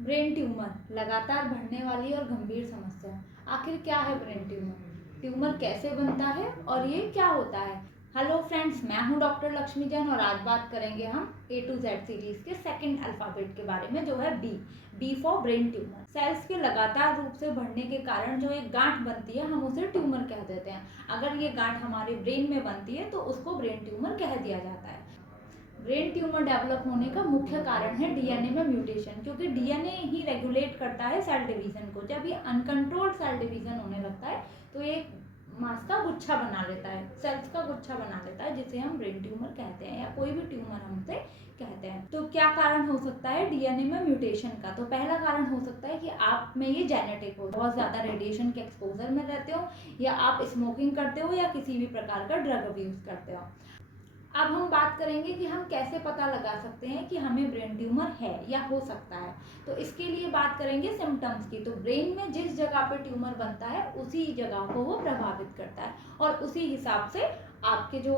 Brain tumour लगातार बढ़ने वाली और गंभीर समस्या। आखिर क्या है ब्रेन ट्यूमर? ट्यूमर कैसे बनता है और ये क्या होता है? हेलो फ्रेंड्स, मैं हूं डॉक्टर लक्ष्मी जैन और आज बात करेंगे हम A to Z सीरीज के सेकंड अल्फाबेट के बारे में, जो है B for brain tumour. Cells के लगातार रूप से बढ़ने के कारण जो एक गांठ बनती है, हम उसे ट्यूमर कह देते हैं। अगर ये गांठ हमारे ब्रेन में बनती है तो उसको ब्रेन ट्यूमर कह दिया जाता है। ब्रेन ट्यूमर डेवलप होने का मुख्य कारण है डीएनए में म्यूटेशन, क्योंकि डीएनए ही रेगुलेट करता है सेल डिवीजन को। जब ये अनकंट्रोल्ड सेल डिवीजन होने लगता है तो ये मांस का गुच्छा बना लेता है, सेल्स का गुच्छा बना लेता है, जिसे हम ब्रेन ट्यूमर कहते हैं या कोई भी ट्यूमर हम उसे कहते हैं। तो क्या कारण हो सकता है डीएनए में म्यूटेशन का? तो पहला कारण हो सकता है कि आप में ये जेनेटिक हो, बहुत ज़्यादा रेडिएशन के एक्सपोजर में रहते हो, या आप स्मोकिंग करते हो, या किसी भी प्रकार का ड्रग अब्यूज करते हो। अब हम बात करेंगे कि हम कैसे पता लगा सकते हैं कि हमें ब्रेन ट्यूमर है या हो सकता है। तो इसके लिए बात करेंगे सिम्टम्स की। तो ब्रेन में जिस जगह पे ट्यूमर बनता है उसी जगह को वो प्रभावित करता है और उसी हिसाब से आपके जो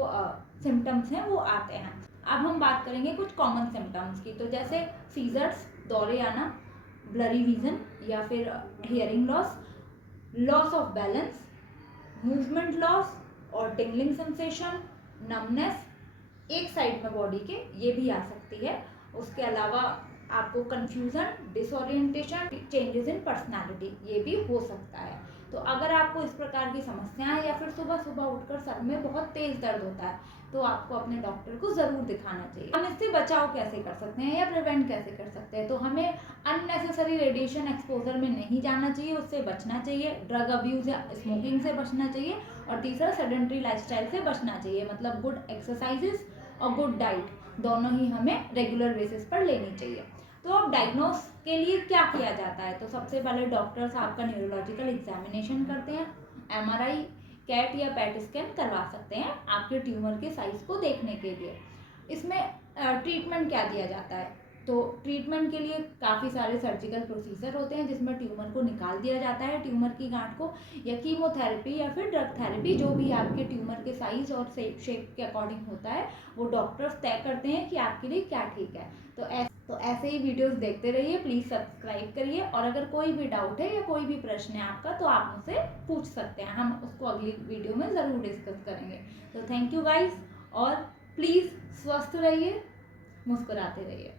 सिम्टम्स हैं वो आते हैं। अब हम बात करेंगे कुछ कॉमन सिम्टम्स की। तो जैसे सीजर्स, दौरे आना, ब्लरी विजन या फिर hearing loss, loss of balance, movement loss और टिंगलिंग सेंसेशन, नमनेस एक साइड में बॉडी के, ये भी आ सकती है। उसके अलावा आपको confusion, disorientation, changes in personality, ये भी हो सकता है। तो अगर आपको इस प्रकार की समस्याएं या फिर सुबह सुबह उठकर सर में बहुत तेज दर्द होता है तो आपको अपने डॉक्टर को ज़रूर दिखाना चाहिए। हम इससे बचाव कैसे कर सकते हैं या प्रिवेंट कैसे कर सकते हैं? तो हमें अननेसेसरी रेडिएशन एक्सपोजर में नहीं जाना चाहिए, उससे बचना चाहिए। ड्रग अब्यूज़ या स्मोकिंग से बचना चाहिए। और तीसरा, सेडेंट्री लाइफस्टाइल से बचना चाहिए, मतलब गुड एक्सरसाइजेस और गुड डाइट दोनों ही हमें रेगुलर बेसिस पर लेनी चाहिए। तो अब डायग्नोस के लिए क्या किया जाता है? तो सबसे पहले डॉक्टर्स आपका न्यूरोलॉजिकल एग्जामिनेशन करते हैं, एमआरआई, कैट या पैट स्कैन करवा सकते हैं आपके ट्यूमर के साइज को देखने के लिए। इसमें ट्रीटमेंट क्या दिया जाता है? तो ट्रीटमेंट के लिए काफ़ी सारे सर्जिकल प्रोसीजर होते हैं जिसमें ट्यूमर को निकाल दिया जाता है, ट्यूमर की गांठ को, या कीमोथेरेपी या फिर ड्रग थेरेपी, जो भी आपके ट्यूमर के साइज और शेप के अकॉर्डिंग होता है वो डॉक्टर्स तय करते हैं कि आपके लिए क्या ठीक है। तो ऐसे ही वीडियोस देखते रहिए, प्लीज़ सब्सक्राइब करिए। और अगर कोई भी डाउट है या कोई भी प्रश्न है आपका तो आप मुझसे पूछ सकते हैं, हम उसको अगली वीडियो में ज़रूर डिस्कस करेंगे। तो थैंक यू गाइस, और प्लीज़ स्वस्थ रहिए, मुस्कुराते रहिए।